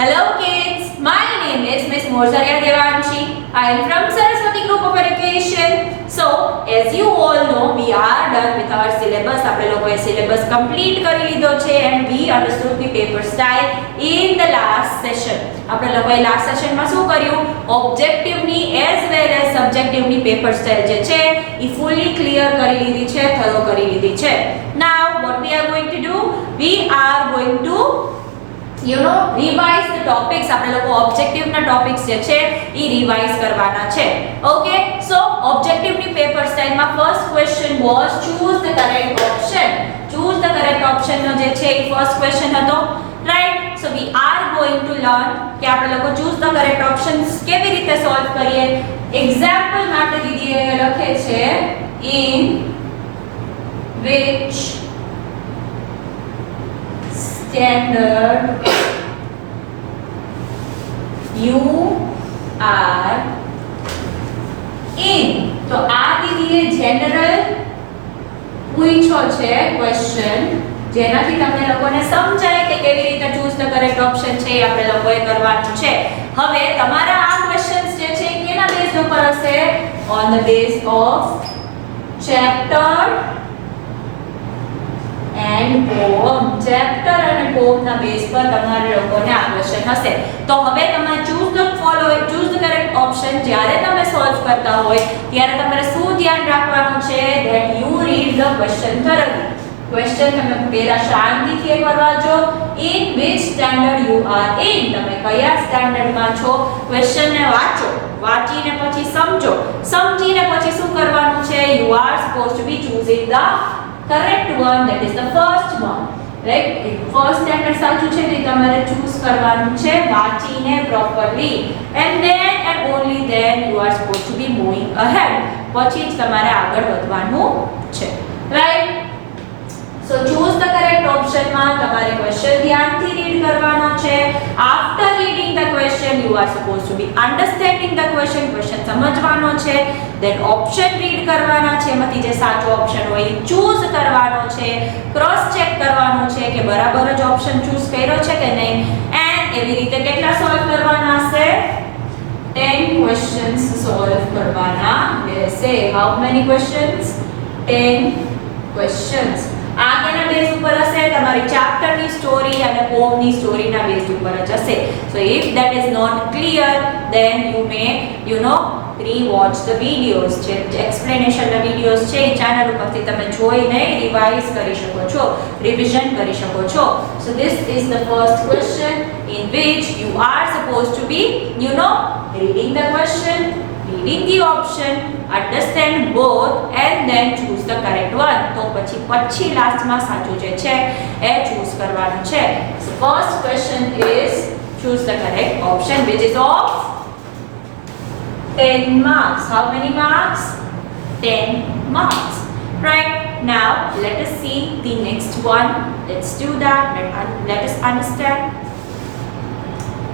Hello kids, my name is Miss Mozaria Devanshi. I am from Saraswati Group of Education. So, as you all know, we are done with our syllabus. આપણે લોકોએ syllabus complete કરી લીધો છે and we understood the paper style in the last session. આપણે લોકોએ last session માં શું કર્યું? Objective ની as well as subjective ની paper style જે છે એ fully clear કરી લીધી છે, thorough કરી લીધી છે. Now, what we are going to do? We are going to revise the topics. આપણે લોકો ઓબ્જેક્ટિવ ના ટોપિક્સ જે છે ઈ રિવાઇઝ કરવાના છે. ઓકે, સો ઓબ્જેક્ટિવ ની પેપર સ્ટાઇલ માં first question was choose the correct option. Choose the correct option નો જે છે ઈ ફર્સ્ટ ક્વેશ્ચન હતો, right? So we are going to learn કે આપણે લોકો ચૂઝ ધ કરેક્ટ ઓપ્શન્સ કેવી રીતે સોલ્વ કરીએ. એક્ઝામ્પલ માટે દીદી એ લખે છે in which standard you are in. તો આ દીદીએ જનરલ પૂછ્યો છે ક્વેશ્ચન, જેનાથી તમને લોકોને સમજાય કે કેવી રીતે ચૂઝ ધ કરેક્ટ ઓપ્શન છે એ આપણે લોકોએ કરવાનું છે. હવે તમારા આ ક્વેશ્ચન્સ જે છે કેના બેઝ ઉપર હશે? On the base of chapter and poem. Chapter અને પોમ ના બેઝ પર તમારે લોકોને આ ક્વેશ્ચન હશે. તો હવે તમે ચૂઝ ધ કરેક્ટ ઓપ્શન જ્યારે તમે સોલ્વ કરતા હોય ત્યારે તમારે શું ધ્યાન રાખવાનું છે? That you read the question thoroughly. Question તમે પહેલા શાંતિથી એકવાર વાંચો. In which standard you are in. તમે કયા સ્ટાન્ડર્ડમાં છો? ક્વેશ્ચનને વાંચો, વાંચીને પછી સમજો, સમજીને પછી શું કરવાનું છે? You are supposed to be choosing the correct one, that is the first one, right? First standard સાચું છે તે તમારે ચૂઝ કરવાનું છે વાંચીને properly, and then and only then you are supposed to be moving ahead. પછી જ તમારે આગળ વધવાનું છે, right? So choose the correct option માં તમારે ક્વેશ્ચન ધ્યાનથી રીડ કરવાનો છે. After reading the question you are supposed to be understanding the question. Question સમજવાનો છે, then option રીડ કરવાના છે, એમાંથી જે સાચો ઓપ્શન હોય એ ચૂઝ કરવાનો છે, ક્રોસ ચેક કરવાનું છે કે બરાબર જ ઓપ્શન ચૂઝ કર્યો છે કે નહીં, એન્ડ એવી રીતે કેટલા સોલ્વ કરવાના હશે? 10 questions સોલ્વ કરવાના રહેશે. How many questions? 10 questions. આ કેના બેઝ ઉપર હશે? તમારી ચેપ્ટરની સ્ટોરી અને પોમની સ્ટોરીના બેઝ ઉપર જ હશે. So if that is not clear then you may re-watch the videos. જે એક્સપ્લેનેશનના વિડિયોઝ છે એ ચેનલ ઉપરથી તમે જોઈને રિવાઇઝ કરી શકો છો, રિવિઝન કરી શકો છો. સો this is the first question in which you are supposed to be reading the question, reading the option, understand both and then choose the correct one. તો પછી લાસ્ટમાં સાચું જે છે એ ચૂઝ કરવાનું છે. So first question is choose the correct option which is of 10 marks. How many marks? 10 marks. Right? Now let us see the next one. Let's do that. Let us understand.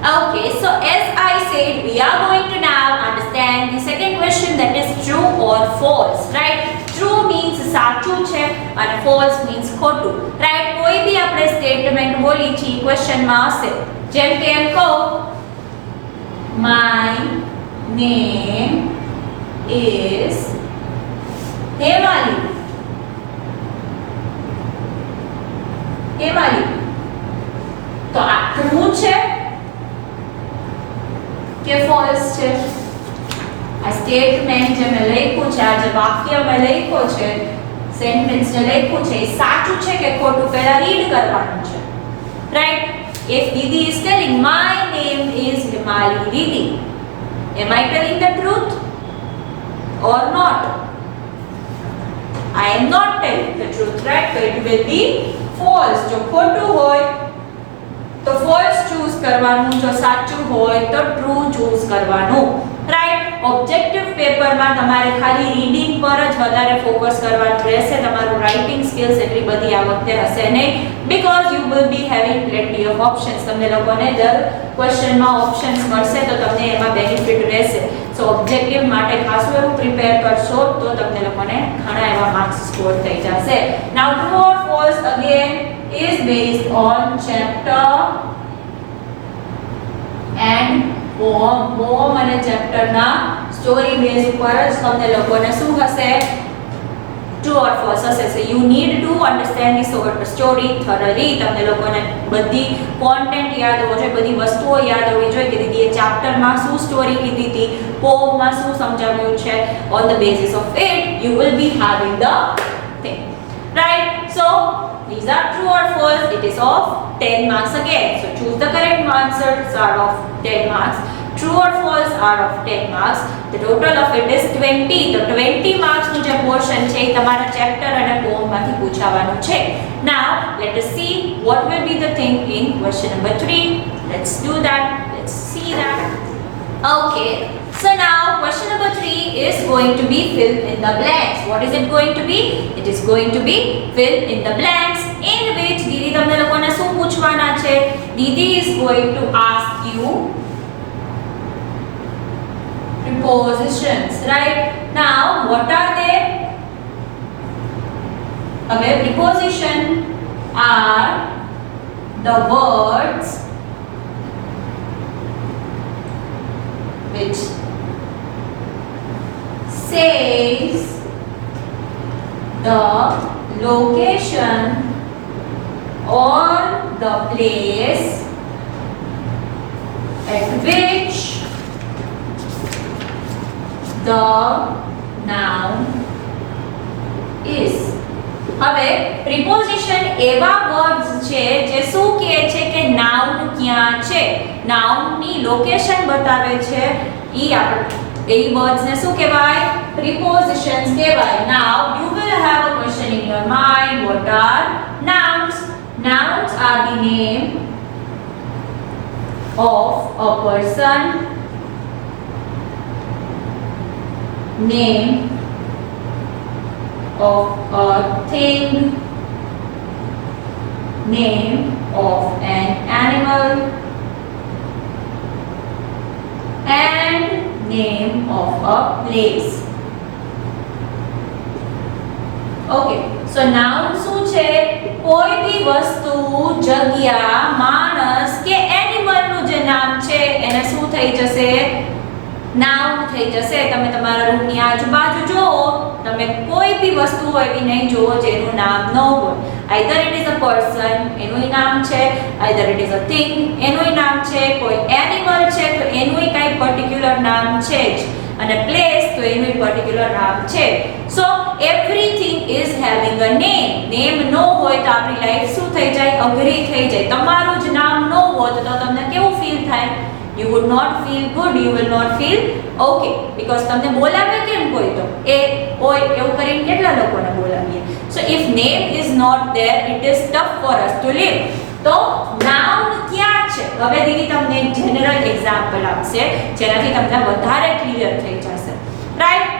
Okay, so as I said, we are going to now understand the second question, that is true or false, right? True means સાચું છે અને false means ખોટું, right? કોઈ બી આપણે statement બોલી છે question માં હશે, જેમ કે એમ કહો my name is Hemali. Hemali તો આ true છે કે ફોલ્સ છે? આ સ્ટેટમેન્ટ જે મેં લખ્યું છે, આ જે વાક્ય મેં લખ્યું છે, સેન્ટેન્સ જે લખ્યું છે એ સાચું છે કે ખોટું પહેલા રીડ કરવાનું છે, right? If Didi is telling my name is Himali Didi, am I telling the truth or not? I am not telling the truth, right? So it will be false. જો ખોટું હોય તો false choose કરવાનું, જો સાચું હોય તો true choose કરવાનું, રાઈટ? ઓબ્જેક્ટિવ પેપરમાં તમારે ખાલી રીડિંગ પર જ વધારે ફોકસ કરવાનું રહેશે. તમારું રાઇટિંગ સ્કિલ્સ એટલી બધી આ વખતે હશે નહીં, because you will be having plenty of options. તમને લોકોને દર ક્વેશ્ચનમાં ઓપ્શન્સ મળશે તો તમને એમાં બેનિફિટ રહેશે. સો ઓબ્જેક્ટિવ માટે ખાસું એવું પ્રિપેર કરશો તો તમને લોકોને ઘણા એવા માર્ક્સ સ્કોર થઈ જશે. Now true or false again is based on chapter poem અને ચેપ્ટરના સ્ટોરી બેઝ ઉપર જ તમને લોકોને શું હશે, ટ્રુ ઓર ફોલ્સ હશે. So you need to understand this story thoroughly. તમને લોકોને બધી કોન્ટેન્ટ યાદ હોવો જોઈએ, બધી વસ્તુઓ યાદ હોવી જોઈએ કે દીદીએ ચેપ્ટરમાં શું સ્ટોરી કીધી હતી, પોમમાં શું સમજાવ્યું છે. On the basis of it you will be having the thing, right? So these are true or false. It is of 10 marks again. So choose the correct answers are of 10 marks. True or false are of 10 marks. The total of it is 20. તો 20 marks નું જે portion છે એ તમારા chapter અને poem માંથી પૂછાવાનું છે. Now let us see what will be the thing in question number 3. Let's do that. Let's see that. Okay. So now question number 3 is going to be fill in the blanks. What is it going to be? It is going to be fill in the blanks, in which દીદી તમને લોકોને શું પૂછવાના છે? દીદી is going to ask you prepositions, right? Now what are they? હવે preposition are the words which says the location or the place at which the noun is. હવે preposition એવા words છે જે શું કહે છે કે નાઉન ક્યાં છે, નાઉનની લોકેશન બતાવે છે. એ વર્ડ્સ ને શું કહેવાય? prepositions કહેવાય. Now you will have a question in your mind. What are nouns? Nouns are the name of a person, name of a thing, name of an animal, and name of a place. Okay, so noun શું છે? કોઈ બી વસ્તુ, જગ્યા, માણસ કે animal નું જે નામ છે એને શું થઈ જશે? નાઉન થઈ જશે. તમે તમારા રૂમની આજુબાજુ જુઓ, તમે કોઈ બી વસ્તુ એવી નહીં જુઓ જેનું નામ ન હોય. Either it is a person, એનું નામ છે, either it is a thing, એનું નામ છે, કોઈ એનિમલ છે તો એનું કાંઈ પર્ટિક્યુલર નામ છે જ, અને પ્લેસ તો એનું પર્ટિક્યુલર નામ છે. સો everything is having a name. Name ન હોય તો આપણી લાઈફ શું થઈ જાય? અઘરી થઈ જાય. તમારું જ નામ ન હોય તો તમને કેવું ફીલ થાય? You would not feel good, you will not feel okay, because તમને બોલાવે કેમ કોઈ? તો એ કોઈ એવું કરીને કેટલા લોકોને બોલાવીએ. So if name is not there, it is tough for us to live. તો નાઉન ક્યાં છે? હવે દીદી તમને એક જનરલ એક્ઝામ્પલ આપશે જેનાથી તમને વધારે ક્લિયર થઈ જશે, રાઈટ?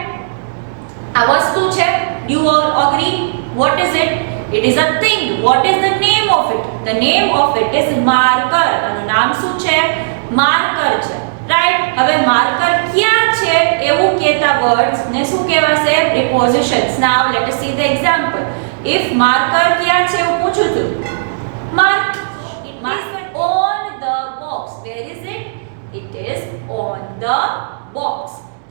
આ વસ્તુ છે, you all agree? What is it? It is a thing. What is the name of it? The name of it is marker. આનું નામ શું છે? માર્કર છે, રાઈટ? હવે માર્કર ક્યાં છે એવું કહેતા વર્ડ્સ ને શું કહેવાશે? prepositions. Now let us see the example. If marker ક્યાં છે એવું પૂછું છું, mark it is on the box. Where is it? It is on the box,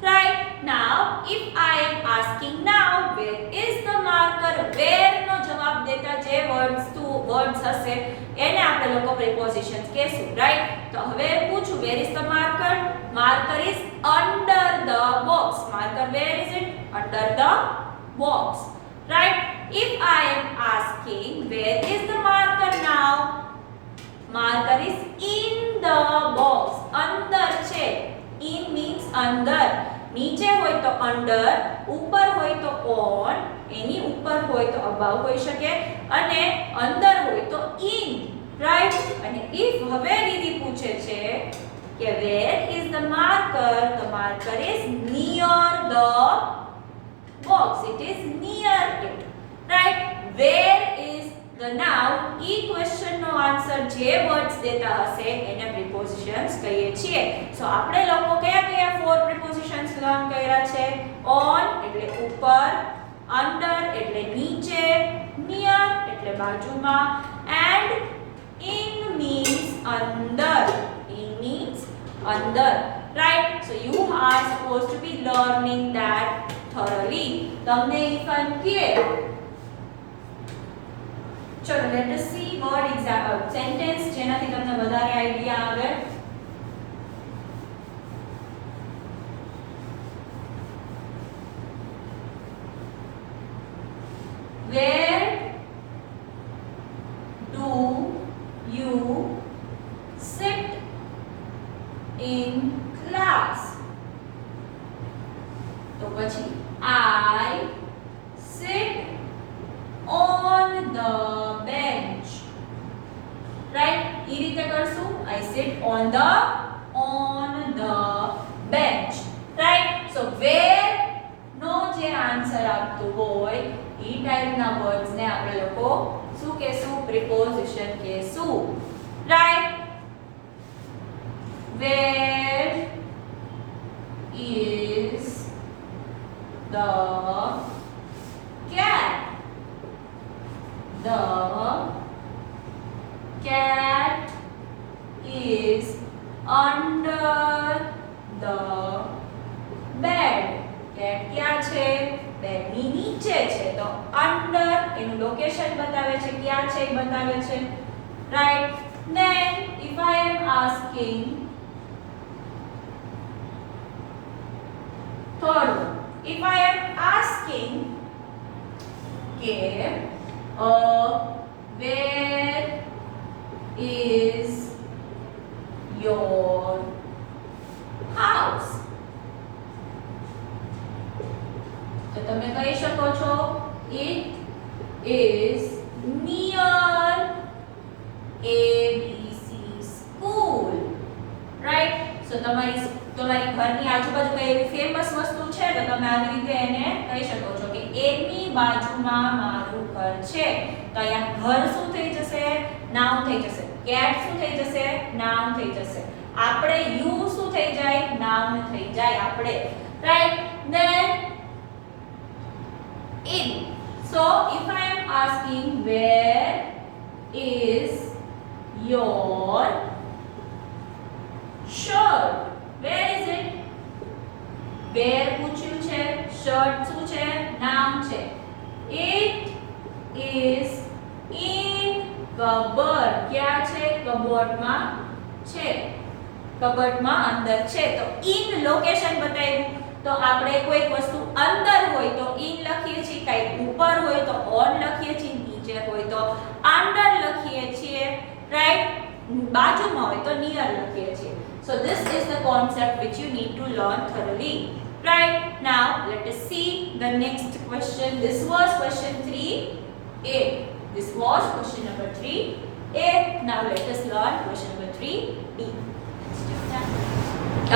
right? Now if I am asking now, where is the marker? Where નો જવાબ દેતા જે words હશે એને આપણે લોકો prepositions કહેશું, right? તો હવે પૂછું, where is the marker? Marker is under the box. Marker, where is it? Under the box, right? If I am asking, where is the marker now? Marker is in the box. અંદર છે. In means અંદર. નીચે હોય તો under, ઉપર હોય તો on, એની ઉપર હોય તો above હોઈ શકે, અને અંદર હોય તો in, right? અને if હવે દીદી પૂછે છે કે where is the marker? The marker is near the box. It is near it, right? Where is the noun? ઈ ક્વેશ્ચન નો આન્સર જે વર્ડ્સ દેતા હશે એને prepositions કહીએ છીએ. સો આપણે લોકો કયા કયા four prepositions લર્ન કર્યા છે? on એટલે ઉપર, under એટલે નીચે, near એટલે બાજુમાં, and in means અંદર. In means અંદર. right? So you are supposed to be learning that thoroughly. તમને ઇફન કે ચલો let us see word example sentence જેનાથી તમને વધારે આઈડિયા આવે. Where do you sit in class? તો પછી I sit on the bench. Right? એ રીતે કરશું. I sit on the bench. Right? So where નો જે આન્સર આપતું હોય એ ટાઈપના વર્ડ્સ ને આપણે લોકો શું કહેશું? પ્રિપોઝિશન કહેશું. Right? Where is the cat? The cat is under the bed. Cat ક્યાં છે? બેડની નીચે છે. તો અંડર એનું લોકેશન બતાવે છે, ક્યાં છે એ બતાવે છે. Right? Then if I am asking third one, if I am asking કે where is your house? તો તમે કહી શકો છો it is near ABC school. right? so તમારી ઘરની આજુબાજુ કઈ એવી ફેમસ વસ્તુ છે તો તમે આવી રીતે એને કહી શકો છો કે એની બાજુમાં મારું ઘર છે. તો અહીંયા ઘર શું થઈ જશે? નાઉન થઈ જશે. કેટ શું થઈ જશે? નાઉન થઈ જશે. આપણે યુ શું થઈ જાય? નાઉન થઈ જાય આપણે. Right? then in. So if I am asking where is your shirt? Where is it? Where પૂછ્યું છે, shirt શું છે? નામ છે. It is in cupboard. ક્યાં છે? કબોર્ડમાં છે. કબોર્ડમાં અંદર છે. તો in લોકેશન બતાવ્યું. તો આપણે કોઈ વસ્તુ અંદર હોય તો in લખીએ છીએ, કઈ ઉપર હોય તો on લખીએ છીએ, નીચે હોય તો under લખીએ છીએ. રાઈટ? બાજુમાં હોય તો near લખીએ છીએ. So this is the concept which you need to learn thoroughly. Right? Now let us see the next question. This was question 3A. This was question number 3A. Now let us learn question number 3B.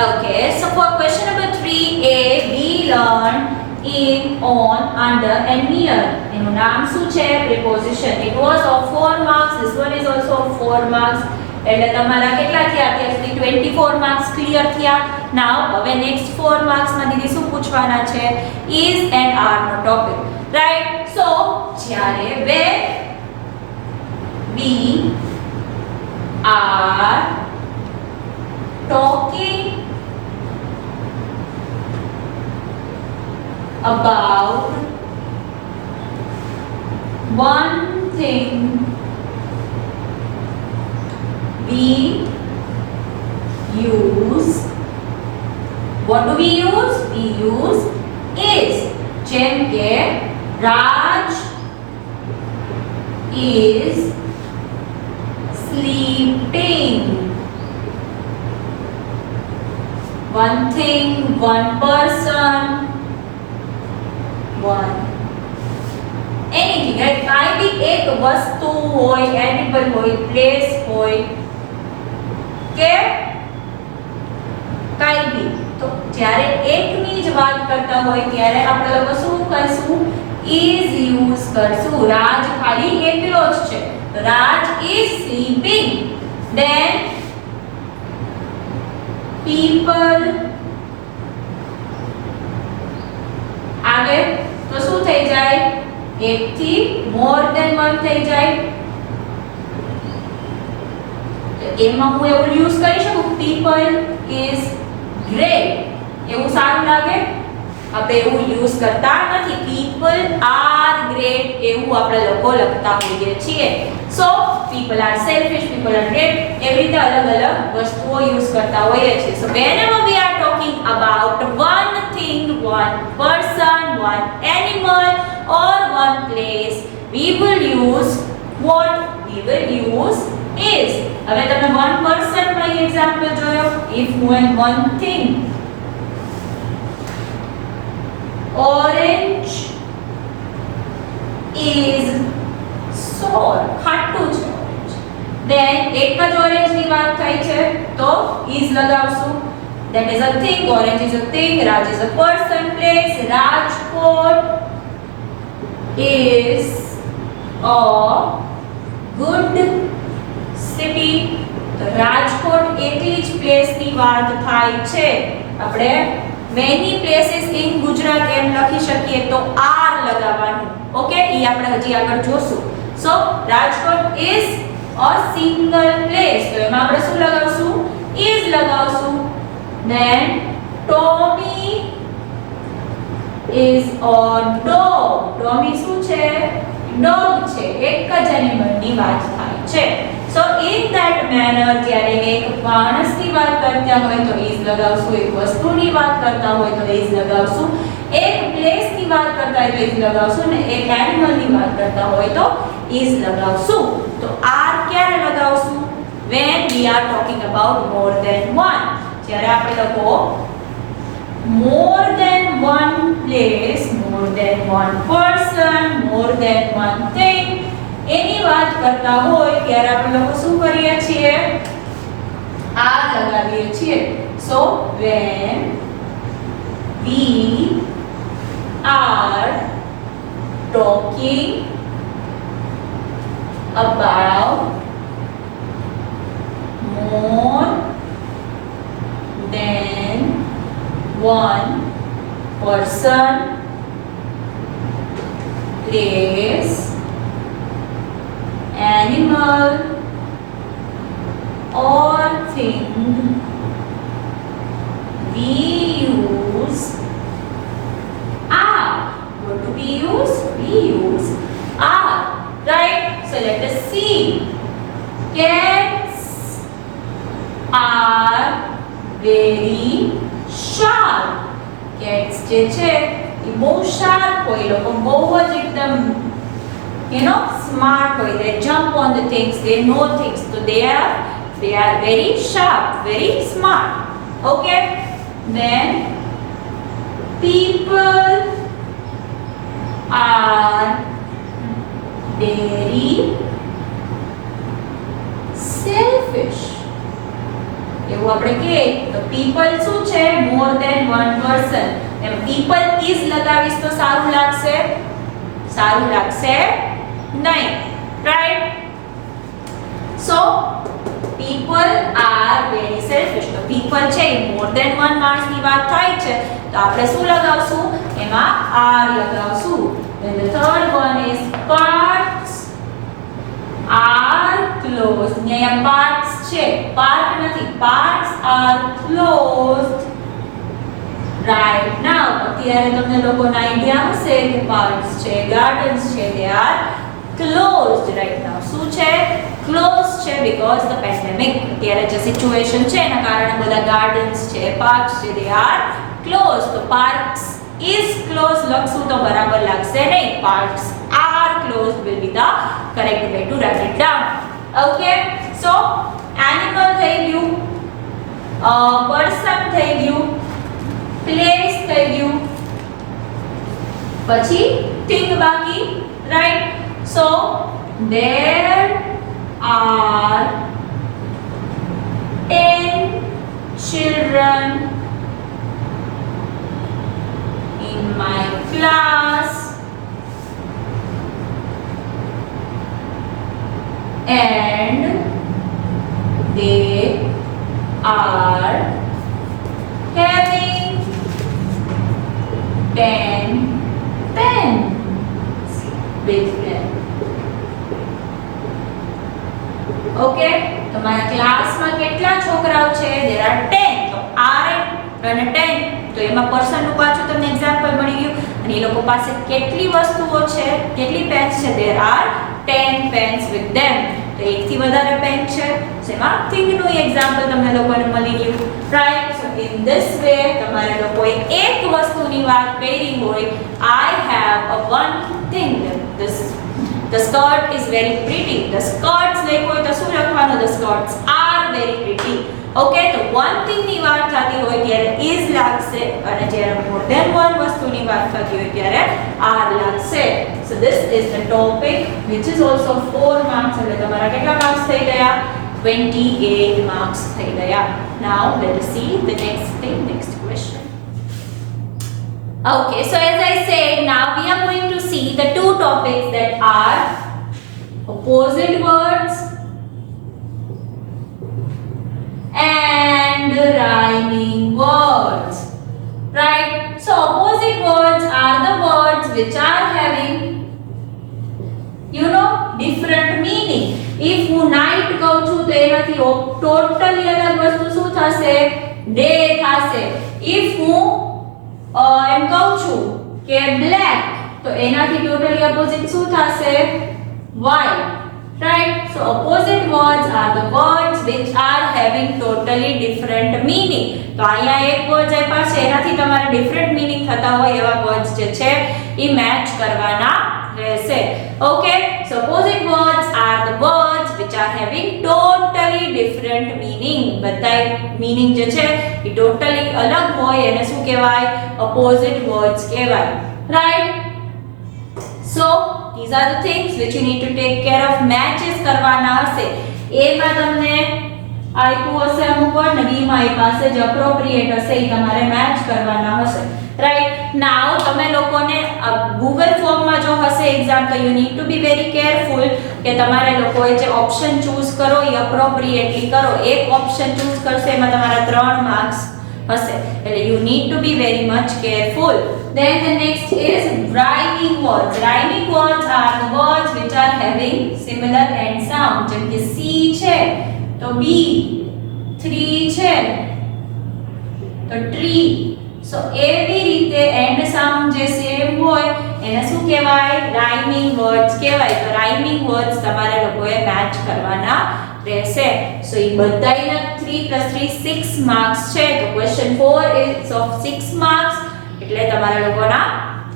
Okay, so for question number 3A, we learn in, on, under and near. એનું નામ શું છે? Preposition. It was of 4 marks. This one is also of 4 marks. એટલે તમારા કેટલા થયા અત્યાર સુધી? 24 માર્ક્સ ક્લિયર થયા. નાઉ હવે નેક્સ્ટ 4 માર્ક્સ માં દીદી શું પૂછવાના છે? is and are નો ટોપિક. રાઈટ? સો જ્યારે when we are talking about one thing, we use, what do we use? We use is. જેમ કે Raj is sleeping. One thing, one person, one anything. right? કાંઈ બી એક વસ્તુ હોય, animal હોય, પ્લેસ હોય કે કાંઈ બી. તો જ્યારે એકની જ વાત કરતા હોય ત્યારે આપણે લોકો શું કરશું? is યુઝ કરશું. રાજ ખાલી એકલો જ છે. રાજ is sleeping. then people આગે તો શું થઈ જાય? એક થી more than one થઈ જાય. તો એમાં હું એવું યુઝ કરી શકું people is ગ્રેટ એવું સારું લાગે? આપણે એવું યુઝ કરતા નથી. પીપલ આર ગ્રેટ એવું આપણે લોકો લખતા હોઈએ છીએ. So people are selfish, people are great એવી રીતે અલગ અલગ વસ્તુઓ યુઝ કરતા હોઈએ છીએ. સો whenever we are talking about one thing, one person, one animal or one place, we will use what? We will use is. હવે તમે one person માં એક્ઝામ્પલ જોયો. if when one thing, orange is sour, ખાટું છે orange. then એક જ orange ની વાત થઈ છે તો is લગાવશું. that is a thing, orange is a thing, Raj is a person, place. Rajkot is a good city. તો રાજકોટ એકલી જ પ્લેસ ની વાત થાય છે. આપણે many places in ગુજરાત એમ લખી શકીએ તો આર લગાવવાનું. ઓકે, ઈ આપણે હજી આગળ જોશું. સો Rajkot is a single place, તો એમાં આપણે શું લગાવશું? is લગાવશું. then Tommy is a dog. Tommy શું છે? dog છે. એક જ એનિમલ ની વાત થાય છે. so in that manner જ્યારે એક માણસની વાત કરતા હોય તો is લગાવશું, એક વસ્તુની વાત કરતા હોય તો is લગાવશું, એક પ્લેસની વાત કરતા હોય તો is લગાવશું અને એક એનિમલની વાત કરતા હોય તો is લગાવશું. તો r ક્યારે લગાવશું? when we are talking about more than one. જ્યારે આપણે લખો more than one place, more than one person, more than one thing એની વાત કરતા હોય ત્યારે આપણે લોકો શું કરીએ છીએ? આ લગાવીએ છીએ. so when we are talking about more than one person, place, animal or thing, we use are. What do we use? We use are. Right? So let us see. Cats are very sharp. Cats જે છે એ બહુ sharp હોય. લોકો બહુ જ એકદમ smart હોય. they jump on the things, they know things, so they are very sharp, very smart. okay, then people are very selfish. એવું આપણે કહીએ તો people શું છે? more than one person. M people is લગાવીશ તો સારું લાગશે? સારું લાગશે નહીં. right? so people are very selfish. તો people છે એ more than one માણસની વાત થાય છે તો આપણે શું લગાવશું? એમાં are લગાવશું. then the third one is parks are closed. અહીંયા parks છે, park નથી. parks are closed right now. અત્યારે તમને લોકોને આઈડિયા હશે કે parks છે, gardens છે, they are closed right now. શું છે? closed છે because the pandemic. અત્યારે જે સિચ્યુએશન છે એના કારણે બધા gardens છે, parks છે, they are closed. તો parks is closed લખશું તો બરાબર લાગશે નહીં. parks are closed will be the correct way to write it down. okay, so animal થઈ ગયું, person થઈ ગયું, place થઈ ગયું, પછી thing બાકી. right? so there are 10 children in my class and they are having 10 pens with them. okay, તમારા ક્લાસમાં કેટલા છોકરાઓ છે? there are 10. તો are અને 10 તો એમાં પર્સનનું પાછું તમને એક્ઝામ્પલ મળી ગયું અને એ લોકો પાસે કેટલી વસ્તુઓ છે, કેટલી પેન્સ છે? there are 10 pens with them. તો એકથી વધારે પેન છે, જેમાં થિંગનું એક્ઝામ્પલ તમને લોકોને મળી ગયું, right? So in this way તમારે લોકોએ એક વસ્તુની વાત કરી હોય, I have a one thing. The skirt is very pretty. The skirts લઈ હોય તો શું લખવાનું? The skirts are very pretty. Okay, તો one thing ની વાત થતી હોય ત્યારે is લાગશે અને જ્યારે more than one વસ્તુની વાત થતી હોય ત્યારે are લાગશે. So this is the topic which is also 4 marks. એટલે તમારા કેટલા માર્ક્સ થઈ ગયા? 28 marks થઈ ગયા. Now let us see the next thing, next question. Okay, so as I said, now we are going to see the two topics that are opposite words and rhyming words, right? So opposite words are the words which are having, you know, different meaning. If હું night કહું છું તો એનાથી totally અલગ વસ્તુ શું થશે? day થશે. if હું એમ કહું છું કે black તો એનાથી totally opposite શું થશે? white. Right? So opposite words are the words which are having totally different meaning. તો અહીંયા એક વર્ડ આપ્યા છે એનાથી તમારે different meaning થતા હોય એવા words જે છે એ મેચ કરવાના રહેશે. Okay? So opposite words are the words which are having totally different meaning. બધા meaning જે છે એ totally અલગ હોય એને શું કહેવાય? opposite words કહેવાય. Right? So these are the things which you need to take care of. Matches કરવાના હશે. A માં તમને આપ્યું હશે અમુક વર્ડ ને B માં આપ્યા હશે જે appropriate હશે એ તમારે મેચ કરવાના હશે. રાઈટ? નાઉ તમે લોકોને ગૂગલ ફોર્મમાં જો હશે એક્ઝામ તો you need two be very careful કે તમારે લોકોએ જે ઓપ્શન ચૂઝ કરો એ અપ્રોપ્રિએટલી કરો. એક ઓપ્શન ચૂઝ કરશો એમાં તમારા 3 માર્ક્સ હશે. એટલે you need to be very much careful. Then the next is rhyming words. Rhyming words are the words which are having similar end sound. જેમ કે C છે તો B, 3 છે તો tree. So એવી રીતે end sound જે સેમ હોય એને શું કહેવાય? rhyming words કહેવાય. તો rhyming words તમારે લોકોએ મેચ કરવાના રહેશે. So એ બધાયના 3 + 3 6 માર્ક્સ છે. તો question 4 is of 6 marks. એટલે તમારા લોકોના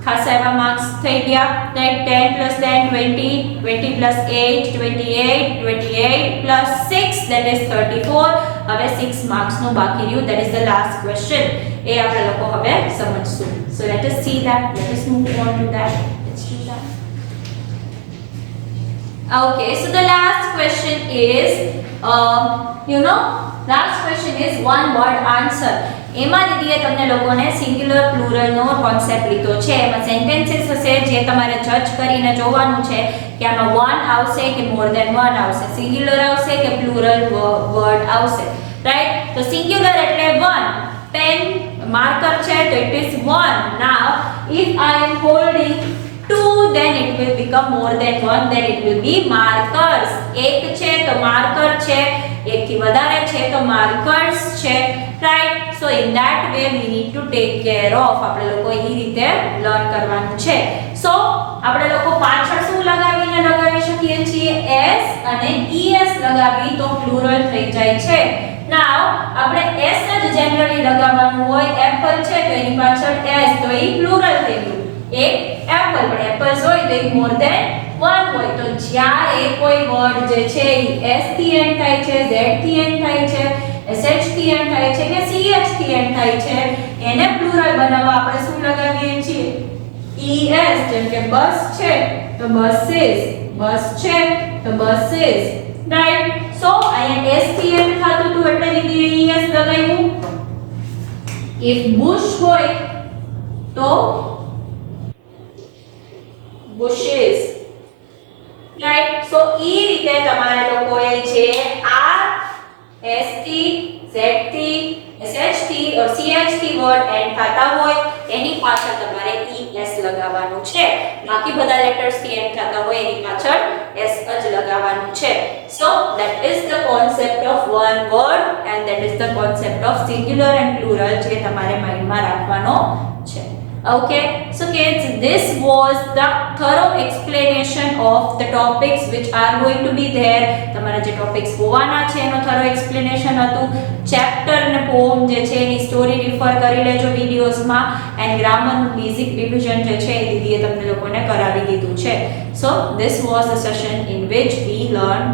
ખાસા એવા માર્ક્સ થઈ ગયા. Like 10 + 10 20, 20 + 8 28, 28 + 6 that is 34. હવે 6 માર્ક્સ નું બાકી રહ્યું. That is the last question. એ આપણે લોકો હવે સમજશું. So let us see that. Let us move on to that. Let's do that. Okay, so the last question is last question is one word answer. એમાં દીદીએ તમને લોકોને singular plural નો concept લીધો છે. એમાં sentences હશે જે તમારે જજ કરીને જોવાનું છે કે આમાં one આવશે કે more than one આવશે, સિંગ્યુલર આવશે કે પ્લુરલ વર્ડ આવશે. રાઈટ? તો સિંગ્યુલર એટલે one. પેન માર્કર છે તો it is one. Now if I am holding two then it will become more than one, then it will be markers. એક છે તો માર્કર છે, એકથી વધારે છે તો માર્કર્સ છે. Right? So in that way we need to take care of. આપણે લોકો એ રીતે લર્ન કરવાનું છે. સો આપણે લોકો પાછળ શું લગાવી શકીએ છીએ? s અને es લગાવી તો પ્લુરલ થઈ જાય છે. નાઉ આપણે s જ જનરલી લગાવવાનું હોય. એપલ છે તો એની પાછળ s તો એ પ્લુરલ થઈ ગયું. એક એપલ, પણ એપલ્સ હોય તો એ મોર ધેન વન હોય. તો જ્યારે કોઈ વર્ડ જે છે એ s થી એન્ડ થાય છે, z થી એન્ડ થાય છે, sh થી એન્ડ થાય છે કે ch થી એન્ડ થાય છે એને પ્લુરલ બનાવવા આપણે શું લગાવીએ છીએ? es. જેમ કે બસ છે તો buses, બસ છે તો buses. રાઈટ? સો અહીંયા s થી એન્ડ થતું હતું એટલે દીદી es લગાવ્યું. if bush હોય તો bushes. રાઈટ? સો એ રીતે તમારે લોકોએ જે r s થી z થી sh થી or ch થી વર્ડ એન્ડ થતા હોય એની પાછળ તમારે es લગાવવાનું છે. બાકી બધા લેટર્સ થી એન્ડ થતા હોય એની પાછળ s જ લગાવવાનું છે. So that is the concept of one word and that is the concept of singular and plural જે તમારે માઇન્ડમાં રાખવાનો છે. Okay, so kids, this was the thorough explanation of the topics which are going to be there. તમારા જે topics હોવાના છે એનો thorough explanation હતું. ચેપ્ટર અને પોએમ જે છે એની સ્ટોરી રિફર કરી લેજો વિડિયોઝમાં એન્ડ ગ્રામરનું બેઝિક રિવિઝન જે છે એ દીદીએ તમને લોકોને કરાવી દીધું છે. So this was the session in which we learned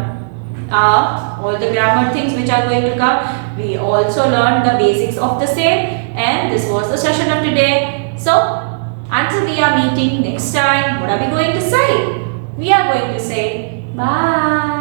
all the grammar things which are going to come. We also learned the basics of the same and this was the session of today. So until we are meeting next time, what are we going to say? We are going to say bye.